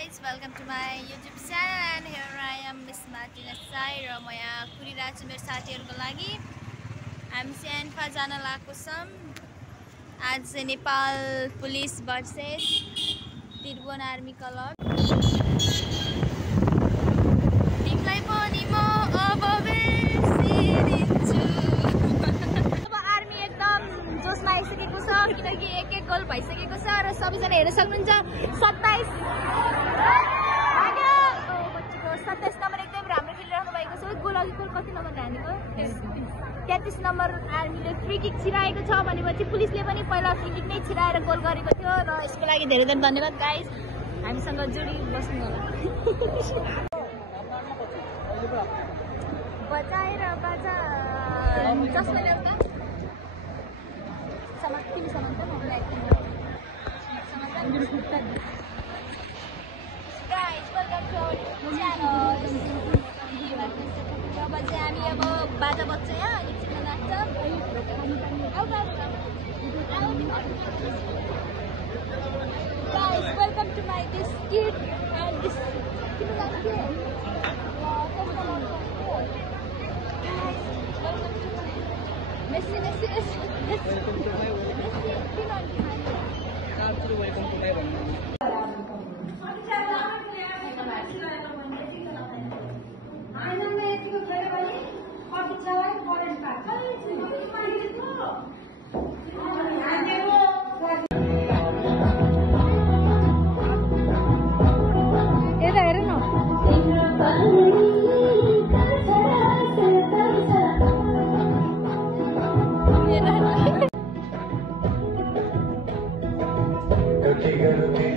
guys, welcome to my YouTube channel and here I am Miss Martina Sai र म यहाँ कुरिरहेको छु मेरो साथीहरुको लागि। हामी चाहिँ एन्फा जान लागेको छौं। आज चाहिँ Nepal police versus Tribhuvan army club. तिमीलाई पनि म अब बिर्सिदिन्छु। अब आर्मी एकदम जोसमा आइसकेको छ किनकि एक गोल भइसकेको छ र सबैजना हेर्न सक्नुहुन्छ। 27 नम्बर एकदम राम्रो खेलिरहनु भएको छ। गोल अघि गोल कति नम्बर हानेको? 33 नम्बर आर्मीले फ्री किक छिराएको छ भनेपछि पुलिसले पनि पहिला फ्री किक नै छिराएर गोल गरेको थियो र यसको लागि धेरै धेरै धन्यवाद गाइस। हामीसँग जोडी बस्नु होला। बजाएर बाजा जसमा ल्याउँदा तिमी सामान त मलाई acting guys, welcome to our channel. अब चाहिँ हामी अब बाजा बज्छ यहाँ एकछिन लाग्छ। Guys, welcome to my this kid and this Messi. Get